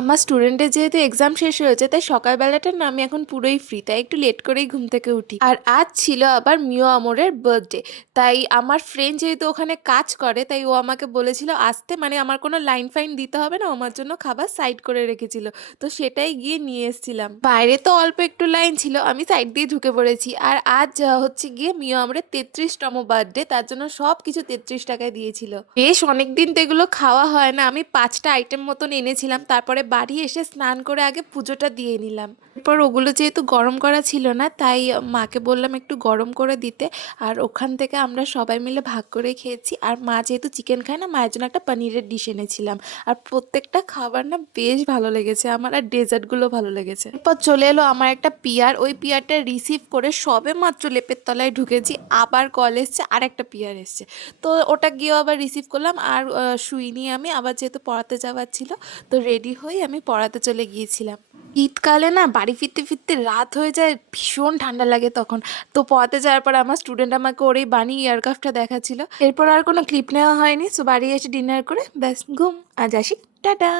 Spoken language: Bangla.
আমার স্টুডেন্টের যেহেতু এক্সাম শেষ হয়েছে তাই সকালবেলাটা না আমি এখন পুরোই ফ্রি, তাই একটু লেট করেই ঘুম থেকে উঠি। আর আজ ছিল আবার মিও আমরের বার্থডে, তাই আমার ফ্রেন্ড যেহেতু ওখানে কাজ করে তাই ও আমাকে বলেছিল আসতে, মানে আমার কোনো লাইন ফাইন দিতে হবে না, ও আমার জন্য খাবার সাইড করে রেখেছিল। তো সেটাই গিয়ে নিয়ে এসেছিলাম। বাইরে তো অল্প একটু লাইন ছিল, আমি সাইড দিয়ে ঢুকে পড়েছি। আর আজ হচ্ছে গিয়ে মিও আমরের 33তম বার্থডে, তার জন্য সব কিছু 33 টাকায় দিয়েছিল। বেশ অনেকদিন তো এগুলো খাওয়া হয় না, আমি 5টা আইটেম মতন এনেছিলাম। তারপরে বাড়ি এসে স্নান করে আগে পুজোটা দিয়ে নিলাম। এরপর ওগুলো যেহেতু গরম করা ছিল না তাই মাকে বললাম একটু গরম করে দিতে। আর ওখান থেকে আমরা সবাই মিলে ভাগ করে খেয়েছি। আর মা যেহেতু চিকেন খায় না, মায়ের জন্য একটা পনিরের ডিশ এনেছিলাম। আর প্রত্যেকটা খাবার না বেশ ভালো লেগেছে আমার, আর ডেজার্টগুলো ভালো লেগেছে। এরপর চলে এলো আমার একটা পিয়ার, ওই পিয়ারটা রিসিভ করে সবে মাত্র লেপের তলায় ঢুকেছি, আবার কল এসছে আর একটা পিয়ার এসছে। তো ওটা গিয়েও আবার রিসিভ করলাম। আর শুইনি আমি, আবার যেহেতু পড়াতে যাওয়ার ছিল তো রেডি হয়ে আমি পড়াতে চলে গিয়েছিলাম। শীতকালে না বাড়ি ফিরতে ফিরতে রাত হয়ে যায়, ভীষণ ঠান্ডা লাগে তখন। তো পড়াতে যাওয়ার পর আমার স্টুডেন্ট আমাকে ওর এই বানি এয়ারক্রাফটটা দেখাচ্ছিল। এরপর আর কোনো ক্লিপ নেওয়া হয়নি, সো বাড়ি এসে ডিনার করে ব্যাস ঘুম। আজ আসি, টাটা।